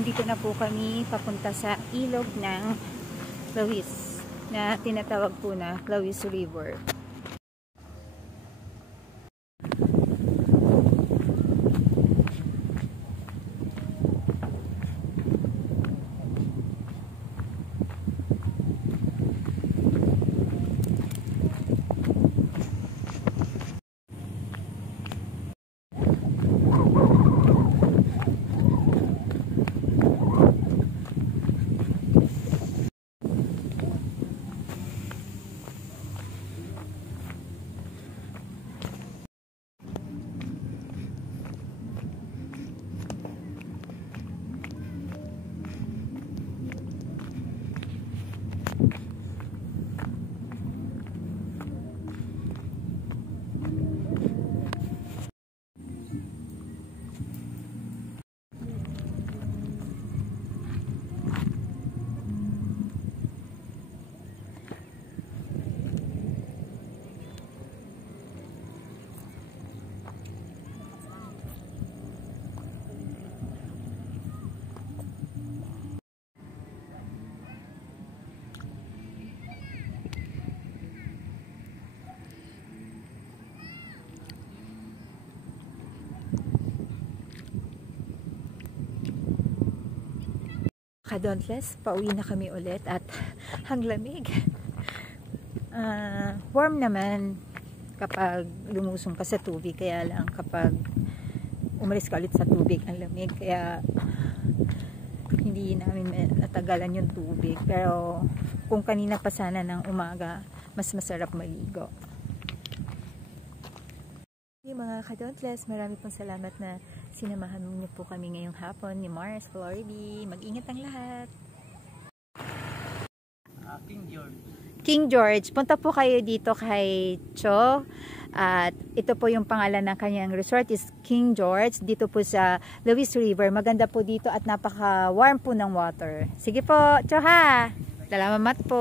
nandito na po kami papunta sa ilog ng Lawis na tinatawag po na Lawis River. Ka-Dauntless, pauwi na kami ulit at ang lamig. Warm naman kapag lumusong ka sa tubig, kaya lang kapag umalis ka ulit sa tubig, ang lamig. Kaya hindi namin natagalan yung tubig. Pero kung kanina pa sana ng umaga, mas masarap maligo. Mga ka-Dauntless, marami pong salamat na sinamahan niyo po kami ngayong hapon ni Mars Florby. Mag-ingat ang lahat. King George. King George, punta po kayo dito kay Cho. At ito po yung pangalan ng kanyang resort is King George. Dito po sa Lawis River. Maganda po dito at napaka-warm po ng water. Sige po, Cho ha. Salamat po.